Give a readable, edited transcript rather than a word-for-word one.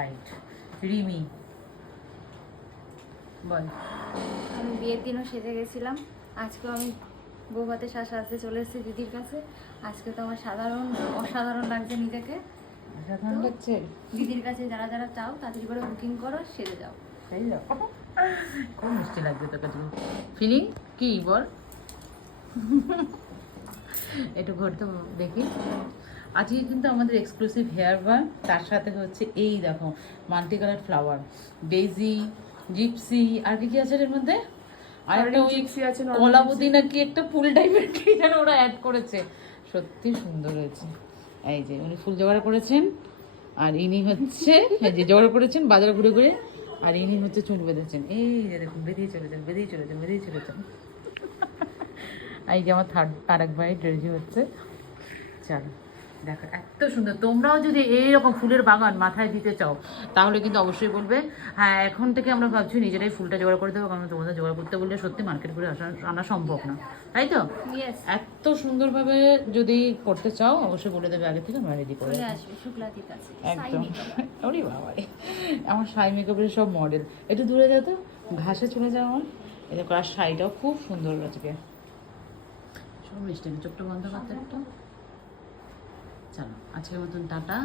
Right Rimi বল। আমি বিয়ের দিনও সেজে গেছিলাম, আজকেও আমি বৌভাতে সাজতে চলে এসেছি দিদির কাছে। আজকে তো আমার অসাধারণ লাগছে নিজেকে। অসাধারণ লাগছে। দিদির কাছে যারা যারা চাও তাড়াতাড়ি করে বুকিং করো, সেজে যাও। সেই যাও, খুব মিষ্টি লাগছে তোকে। ফিলিং কি বল একটু ঘুরতে দেখি। আজকে কিন্তু আমাদের এক্সক্লুসিভ হেয়ার বার, তার সাথে হচ্ছে এই দেখো multi colour flower, daisy, gypsy, আর কি কি আছে এর মধ্যে? আর একটা ওই কলাবতী নাকি একটা ফুল টাইপের কি যেন ওরা অ্যাড করেছে, সত্যি সুন্দর হয়েছে। এই যে উনি ফুল জোগাড় করেছেন, আর ইনি হচ্ছে এই যে জোগাড় করেছেন বাজার ঘুরে ঘুরে, আর ইনি হচ্ছে চুল বেঁধেছেন। এই যে দেখুন বেরিয়ে চলেছেন। এই যে আমার আরেক ভাই ড্রেসি হচ্ছে। চলো দেখো এত সুন্দর। তোমরাও যদি এইরকম ফুলের বাগান মাথায় দিতে চাও তাহলে কিন্তু অবশ্যই বলবে। হ্যাঁ, এখন থেকে আমরা ভাবছি নিজেরাই ফুলটা জোগাড় করে দেবো, কারণ তোমাদের জোগাড় করতে বললে সত্যি মার্কেট করে আনা সম্ভব না, তাই তো? এত সুন্দরভাবে যদি করতে চাও অবশ্যই বলে দেবে আগে থেকে, আমরা রেডি করে একদম। ওরে বাবা রে, আমার শাই মেকআপের সব মডেল। একটু দূরে যাও তো, ঘাসে চলে যাও আমার। এটা করার শাড়িটাও খুব সুন্দর আজকে। সব মিষ্টি, চোখটা বন্ধ করতে একটু। চলো আজকের মতন টাটা।